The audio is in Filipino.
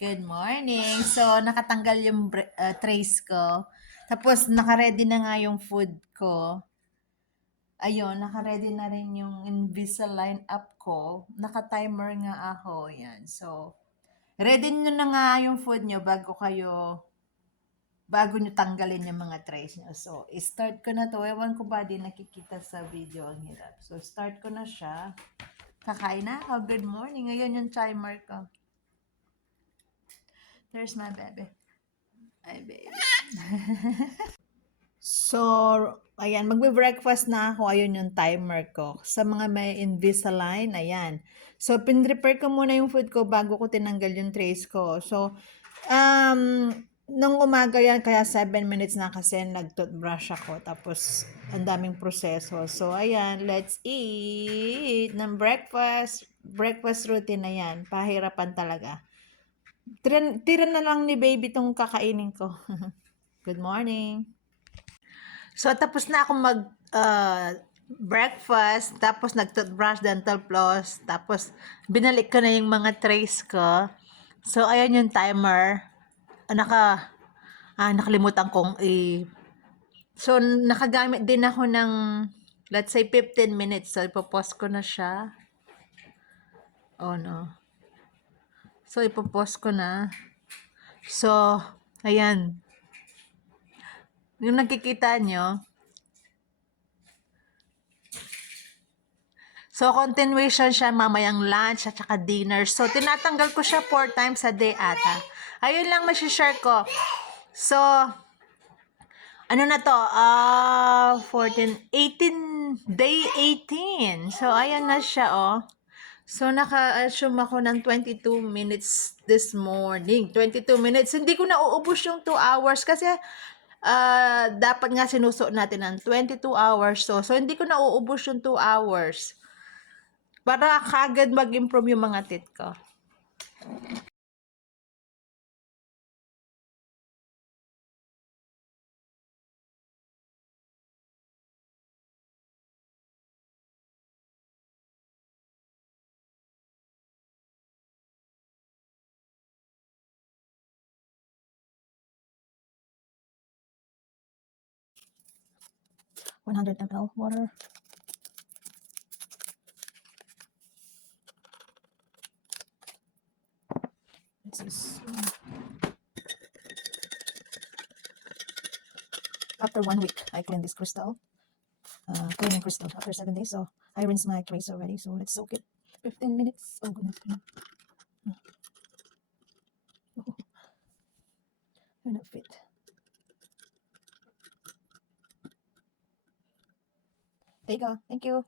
Good morning. So, nakatanggal yung trays ko. Tapos, nakaready na nga yung food ko. Ayun, nakaready na rin yung Invisalign app ko. Naka-timer nga ako. Yan. So, ready nyo na nga yung food nyo bago nyo tanggalin yung mga trays nyo. So, start ko na to. Ewan ko ba di nakikita sa video ang hirap. So, start ko na siya. Kakain na ako. Good morning. Ngayon yung timer ko. There's my baby. Ay, baby. So, ayan, magbe-breakfast na ako. Ayun yung timer ko. Sa mga may Invisalign, ayan. So, pin-prepare ko muna yung food ko bago ko tinanggal yung trays ko. So, nung umaga yan, kaya 7 minutes na kasi nag-toothbrush ako. Tapos, ang daming proseso. So, ayan, let's eat ng breakfast. Breakfast routine na yan. Pahirapan talaga. Tira na lang ni baby tong kakainin ko. Good morning. So, tapos na ako breakfast, tapos nag-toothbrush, dental floss, tapos binalik ko na yung mga trays ko. So, ayan yung timer. Nakalimutan kong So, nakagamit din ako ng, let's say, 15 minutes. So, ipopost ko na siya. Oh, no. So, ipopost ko na. So, ayan. Yung nakikita nyo, so, continuation siya mamayang lunch at saka dinner. So, tinatanggal ko siya 4 times a day ata. Ayun lang share ko. So, ano na to? 18, day 18. So, ayan na siya, oh. So, naka-assume ako ng 22 minutes this morning. 22 minutes. Hindi ko na uubos yung 2 hours kasi dapat nga sinusuot natin ng 22 hours. So, hindi ko na uubos yung 2 hours. Para kagad mag-improve yung mga teeth ko. $100 ml water. This is after 1 week, I clean this crystal. Cleaning crystal after 7 days. So I rinse my trays already. So let's soak it 15 minutes. Oh goodness. Oh, you're not fit. There you go. Thank you.